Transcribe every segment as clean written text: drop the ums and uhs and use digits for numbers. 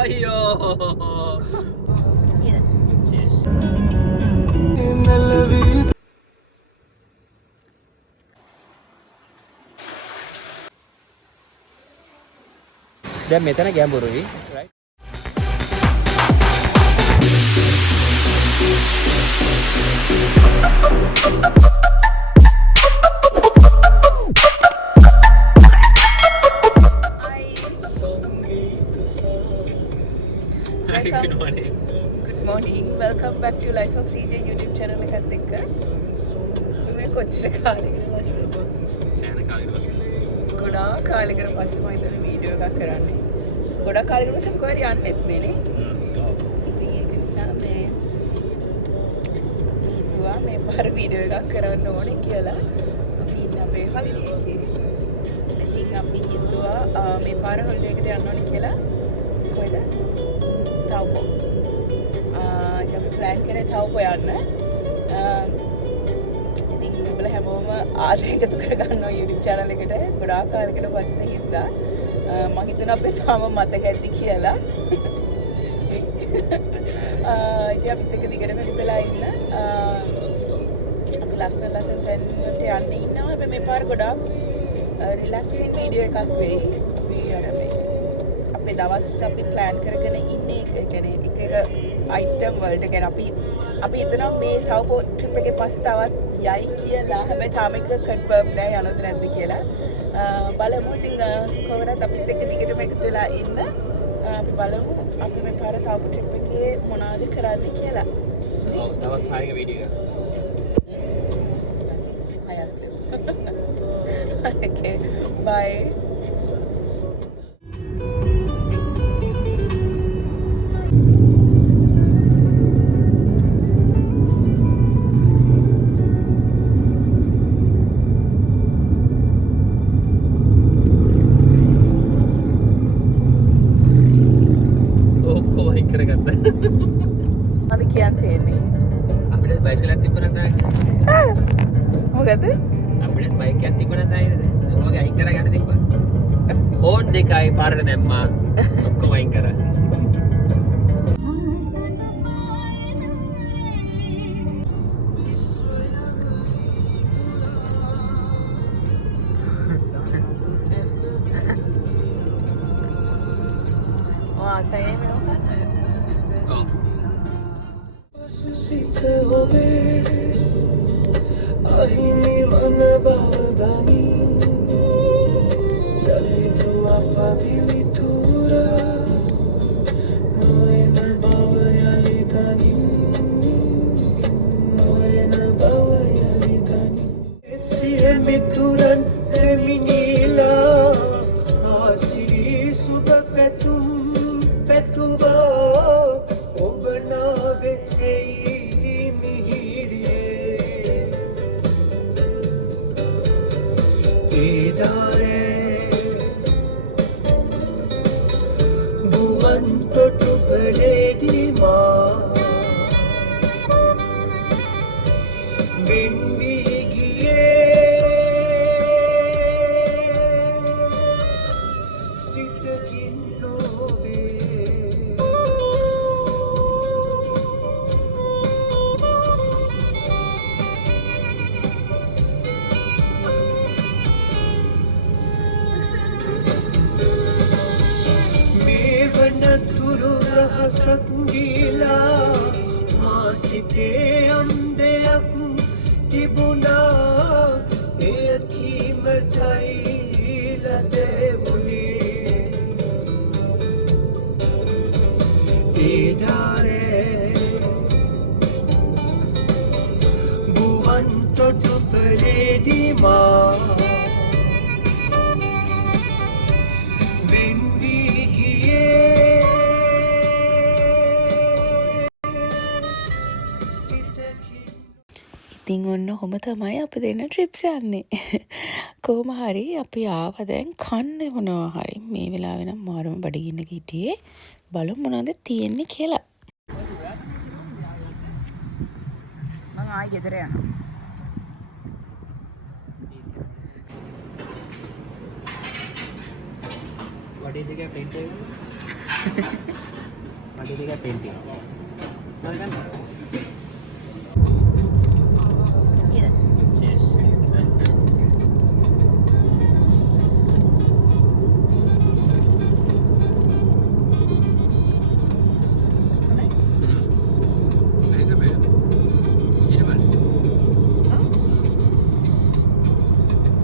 අයියෝ. Yes. දැන් මෙතන ගැඹුරුයි. right? Good morning. Good morning. Welcome back to Life of CJ YouTube channel එකත් එක්ක. මේ කොච්චර කාලෙකද සෑහෙන කාලෙකට පස්සේ. ගොඩාක් කාලෙකට පස්සේ මම හිතන්නේ වීඩියෝ එකක් කරන්නේ. ගොඩාක් කාලෙකට පස්සේ කොහෙද යන්නෙත් මේනේ. ඉතින් ඒක නිසා මේ හිතුවා මේ පාර වීඩියෝ එකක් කරන්න ඕනේ කියලා. අපි ඉන්නේ අපේ හොලිඩේ එකේ. ඉතින් අපි හිතුවා මේ පාර හොලිඩේ එකට යන්න ඕනේ කියලා. කොහෙද? තවපෝ. අපි ප්ලෑන් කරේ තවපෝ යන්න. ඉතින් ඔයගොල්ලෝ හැමෝම ආදරය එකතු කරගන්නවා YouTube channel එකට. ගොඩාක් කාලෙකට පස්සේ හින්දා මම හිතනවා අපේ තාම මතක ඇති කියලා. ඉතින් අපිත් එක්ක දිගටම හිටලා ඉන්න. අපි ලස්සන තැන් වලට යන්න ඉන්නවා. හැබැයි මේ පාර ගොඩාක් රිලැක්සින් වීඩියෝ එකක් වෙයි. අපි අර මේ අපේ දවස් අපි ප්ලෑන් කරගෙන ඉන්නේ ඒ කියන්නේ එක අයිටම් වලට ගැන අපි හිතනවා මේ තව ට්‍රිප් එකේ පස්සේ තවත් යයි කියලා. හැබැයි තාම එක කන්ෆර්ම් නෑ යනවද නැද්ද කියලා. බලමු ඉතින් කොහොමද අපිත් එක්ක දිගටම එකතු වෙලා ඉන්න. අපි බලමු අපි මේ පාර තව ට්‍රිප් එකේ මොනවද කරන්නේ කියලා. ඔව් දවස් 6ක වීඩියෝ එක. Okay, bye. අද කියන්නේ අපිට බයිසිකලයක් තිබ්බ නැත්නම් මොකද? අපිට බයික් එකක් තිබ්බ නැත්නම් ඔයගොල්ලෝ අයින් කරගන්න තිබ්බා. හෝන් දෙකයි පාරට දැම්මා. ඔක්කොම අයින් කරා. saya memang ඔව්. සිත ඔබේ අහිමි වන බවදනි යලිදු අපදිවිතුර නොයන බව යලිදනි නොයන බව යලිදනි එසිය මිතුරන් එමිනිලා ආසිරි සුබ පැතුම් පැතුවා ඔබ නාවෙයි මිහිරියේ ඒදාරේ බුවන් තොටුපලේදී මා වෙන් වී ගියේ සිතකින් නොවේ තුරු රහසක් ගීලා මා සිතේ අන්දයක් තිබුණා එය කීමටයි ලැබුණේ ඒදාරේ බුවන් තොටුපලේදී මා වෙන් වී ගියේ ඉතින් ඔන්න ඔහොම තමයි අපි දෙන්න ට්‍රිප්ස් යන්නේ. කොහොම හරි අපි ආව දැන් කන්න මොනවා හරි. මේ වෙලාවේ නම් මාරම බඩගින්න හිටියේ. බලමු මොනවද තියෙන්නේ කියලා. මම ආයි ගෙදර යනවා. What is the painting? What is the painting? Yes. Yes.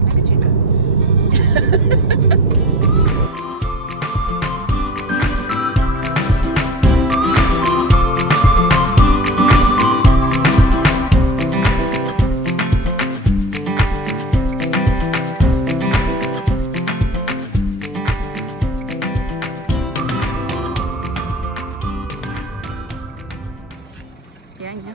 Make a chicken. Yeah.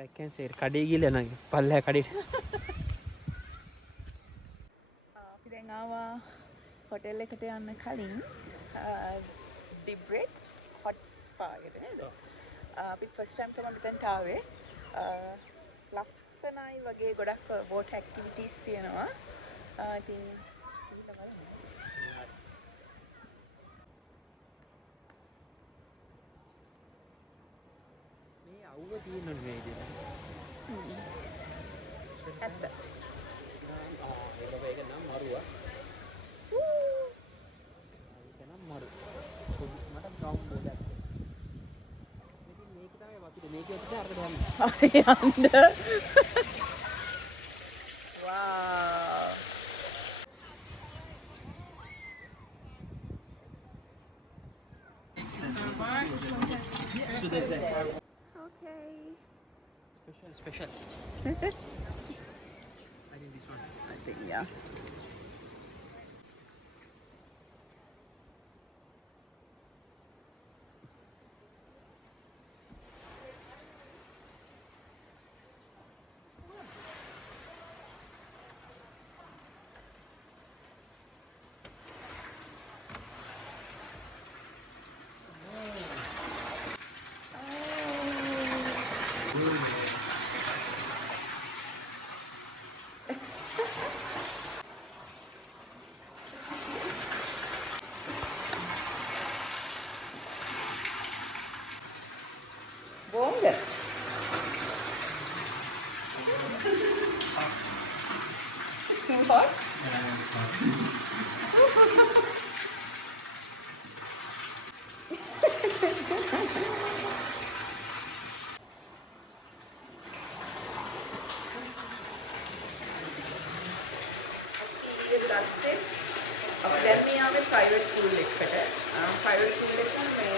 I can say කඩේ ගිහලා නං පල්ලෙහා කඩේට. අපි දැන් ආවා හොටෙල් එකට යන්න කලින් ඩිබ්‍රෙට්ස් හොට් ස්පා එකට නේද? අපි ෆස්ට් ටයිම් තමයි මෙතනට ආවේ. ලස්සනයි වගේ ගොඩක් බෝට් ඇක්ටිවිටීස් තියෙනවා. ඉතින් ගිහිල්ලා බලමු. මේ අවුව තියෙනවනේ මේ විදිහට. ඇත්ත. ඒක නම් මරුවා. ඒක නම් මරු. මට බ්‍රවුන් බෝඩක්. ඉතින් මේක තමයි වතුර. මේක වතුර අරකට යන්නේ. යන්න. Wow. So they say Okay. special. I think this one. I think yeah. Warm. It's too hot. අපි දැන් මේ ආවේ ප්‍රයිවට් ස්කූල් එකකට. ප්‍රයිවට් ස්කූල් එකෙන් මේ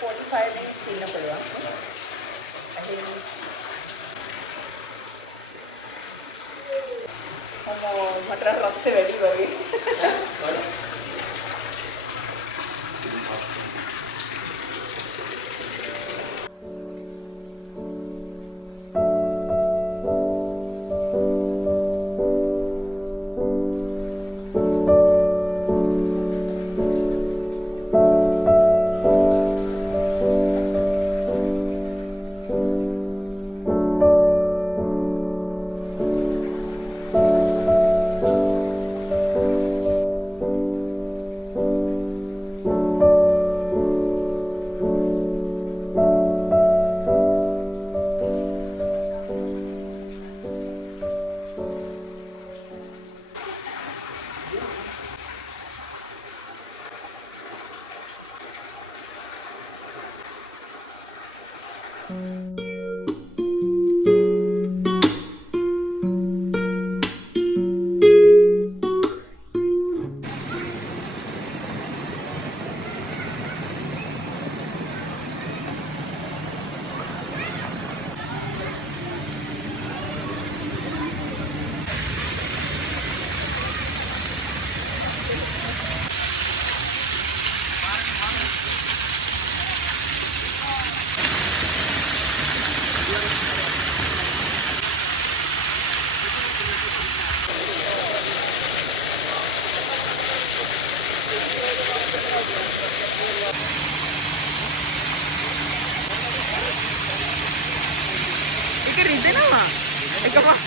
45 minutes ඉන්න පුළුවන්. මට රස්සේ වැඩි වගේ. දෙනවා. එකපා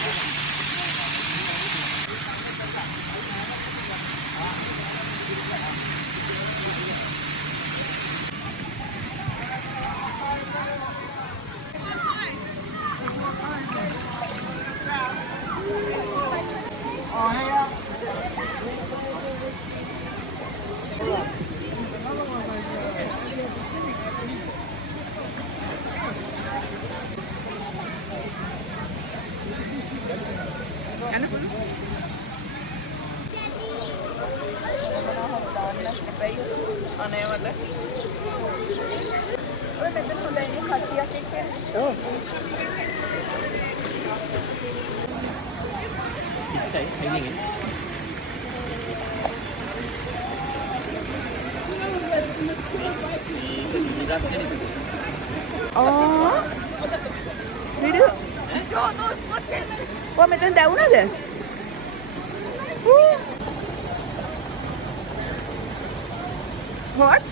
අනේ මට ඔය මෙතන හොඳයි නේ කට්ටියක් එක්ක ඔව් ඉස්සයි හයිනේ ආ වීඩියෝ ඔය මෙතන දැවුනද what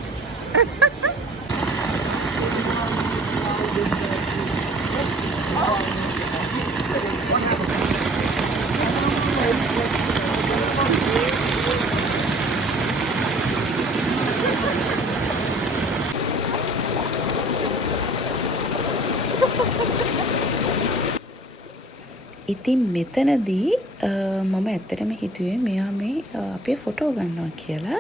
ඉතින් මෙතනදී මම ඇත්තටම හිතුවේ මෙයා මේ අපේ ෆොටෝ ගන්නවා කියලා.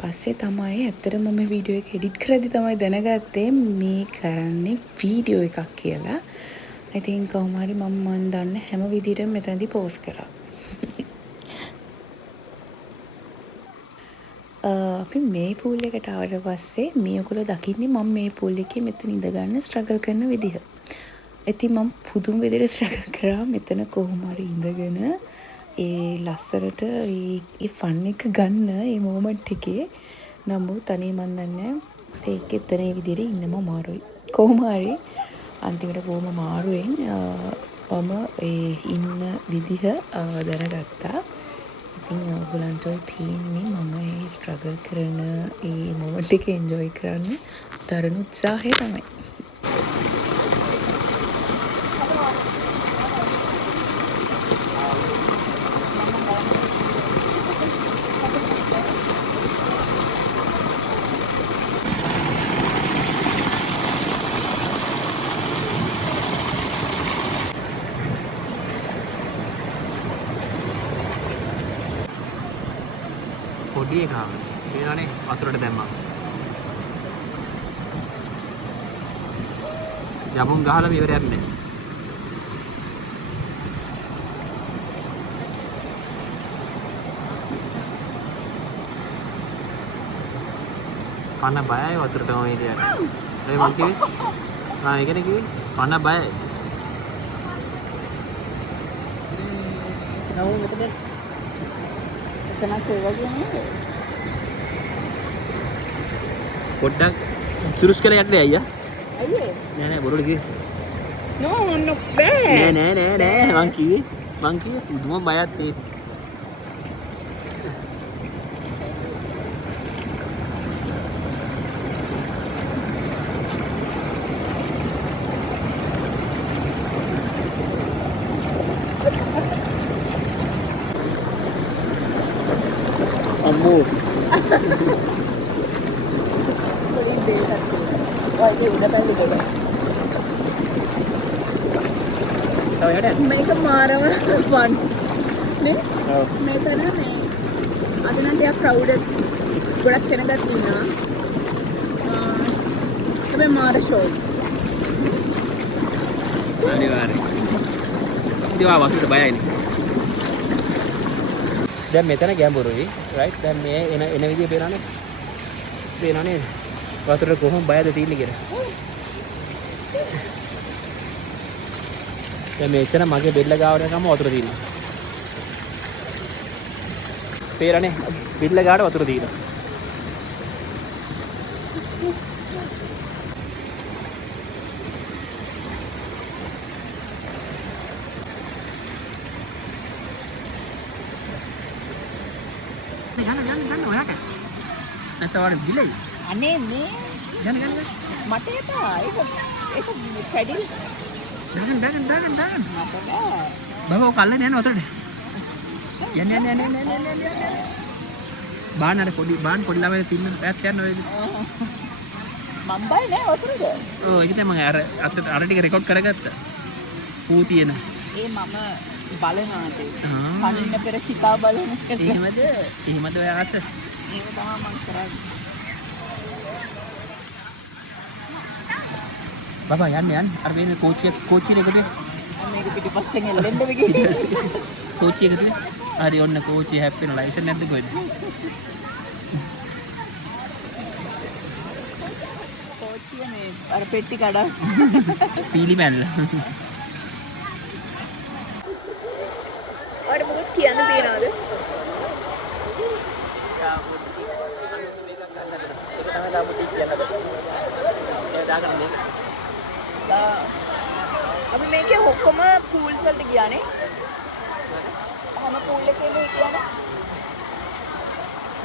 පස්සේ තමයි ඇත්තටම මම වීඩියෝ එක එඩිට් කරද්දි තමයි දැනගත්තේ මේ කරන්නේ වීඩියෝ එකක් කියලා. ඉතින් කොහොම හරි මම දන්න හැම විදිහටම මෙතනදී පෝස්ට් කරා. අපි මේ පූල් එකට ආවට පස්සේ මේගොල්ලෝ දකින්නේ මම මේ පූල් එකේ මෙතන ඉඳ ගන්න ස්ට්‍රගල් කරන විදිහ. ඉතින් මම පුදුම විදිහට ස්ට්‍රගල් කරා මෙතන කොහොම හරි ඉඳගෙන ඒ ලස්සරට ඒ ෆන් එක ගන්න ඒ මොමන්ට් එකේ. නමුත් අනේ මන් දන්නේ මට ඒක එතන ඒ විදිහට ඉන්නම අමාරුයි. කොහොම හරි අන්තිමට බොහොම අමාරුවෙන් මම ඒ ඉන්න විදිහ දැනගත්තා. ඉතින් ඔයගොල්ලන්ට ඔය පේන්නේ මම ඒ ස්ට්‍රගල් කරන ඒ මොමන්ට් එක එන්ජොයි කරන්න දරන උත්සාහය තමයි. පොඩි එකක් වෙනනේ වතුරට දැම්මා. යමුන් ගහලා ඉවරයක් නැහැ. පන්න බයයි වතුරට ඔය ඉතින්. ඒ මං කිව්වේ. ඒ කියන්නේ කිව්වේ පන්න බයයි. නෝ මෙතන එතනක් ඒ වගේ නේද පොඩ්ඩක් සුරුස් කරලා යන්නේ අයියා. අයියේ නෑ නෑ බොරුවට කිව්වේ. නෝ නෝ බෑ නෑ මං කිව්වේ පුදුම බයක් තියෙන්නේ. අම්මෝ මේක මාරම ෆන් නේ මෙතන මේ අද නම් ටිකක් ක්‍රවුඩඩ් ගොඩක් සෙනගක් ඉන්නවා හැබැයි මාර ෂෝ අනිවාර්යයෙන් ඉතින් වතුරට බයයිනේ. දැන් මෙතන ගැඹුරුයි රයිට්. දැන් මේ එන විදිය පේනවනේ වතුරට කොහොම බයද තියෙන්නේ කියලා. දැන් මෙතන මගේ බෙල්ල ගාවට ගම වතුර තියෙනවා. පේරනේ බෙල්ල ගාවට වතුර තියෙනවා. ගන්න ඔයාට. නැත්නම් වල ගිලයි. අනේ මේ ගන්න. මට එපා ඒක පැඩිල් දාගන්න. බබෝ කල්ලන යන උතරට. යන්න. බාන අර පොඩි ළමයි තින්න පැත් යන්න ඔය. මම බය නෑ වතුරද? ඔව් ඒක තමයි අර අර ටික රෙකෝඩ් කරගත්තා. පූ තියෙන. ඒ මම බලනවාද? කනින්න පෙර සිතා බලන. එහෙමද ඔය ආස? ඒක තමයි මම කරන්නේ. බබා යන්න. අර වෙන කෝච්චිය එකද? මේක පිටිපස්සෙන් එල්ලෙන්නද කිව්වේ? කෝච්චිය එකද? හරි ඔන්න කෝච්චිය හැප්පෙන ලයිසන් නැද්ද කොහෙද? කෝච්චිය මේ අර පෙට්ටි කඩා. පීලි මැල්ල. ඔයාලට මොකක්ද කියන්න තියනවද? අපි මේකේ ඔක්කොම පූල්ස් වලට ගියානේ. හැම පූල් එකේම හිටියානේ.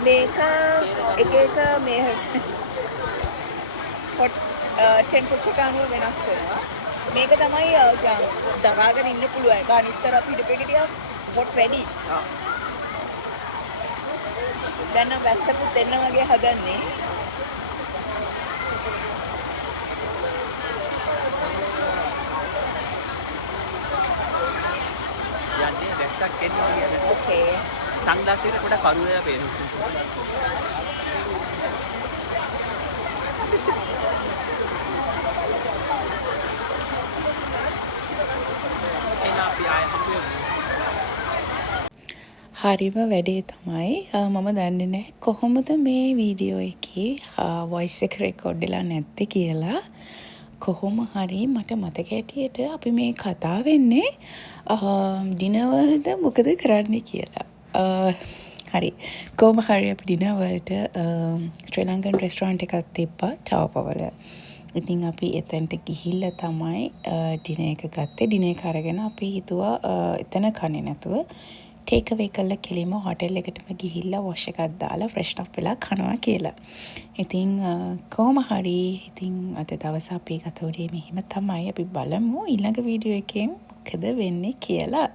මේක එක මේ හොට් ටෙම්පරේචර් එක අනුව වෙනස් වෙනවා. මේක තමයි දරාගෙන ඉන්න පුළුවන් එක. අනිත්තර අපි හිටපෙක ටිකක් හොට් වැඩි. දැන් නම් වැස්සකුත් එන්න වගේ හදන්නේ. යන්නේ වැස්සක් එනවා කියන්නේ. ඕකේ. සංදාසියට පොඩක් කරු වෙලා පේනවා. හරිම වැඩේ තමයි මම දන්නේ නැහැ කොහොමද මේ වීඩියෝ එකේ වොයිස් එක රෙකෝඩ් වෙලා නැත්තේ කියලා. කොහොම හරි මට මතක හැටියට අපි මේ කතා වෙන්නේ ඩිනර් වලට මොකද කරන්නේ කියලා. හරි කොහොම හරි අපි ඩිනර් වලට ශ්‍රී ලංකන් රෙස්ටොරන්ට් එකක් තිබ්බා චවපවල. ඉතින් අපි එතනට ගිහිල්ලා තමයි ඩිනර් එක ගත්තේ. ඩිනර් එක අරගෙන අපි හිතුවා එතන කන්නේ නැතුව ටේක් අවේ කරලා කෙලින්ම හොටෙල් එකටම ගිහිල්ලා වොෂ් එකක් දාලා ෆ්‍රෙෂ් අප් වෙලා කනවා කියලා. ඉතින් කොහොම හරි ඉතින් අද දවස අපි ගත උනේ මෙහෙම තමයි. අපි බලමු ඊළඟ වීඩියෝ එකෙන් මොකද වෙන්නේ කියලා.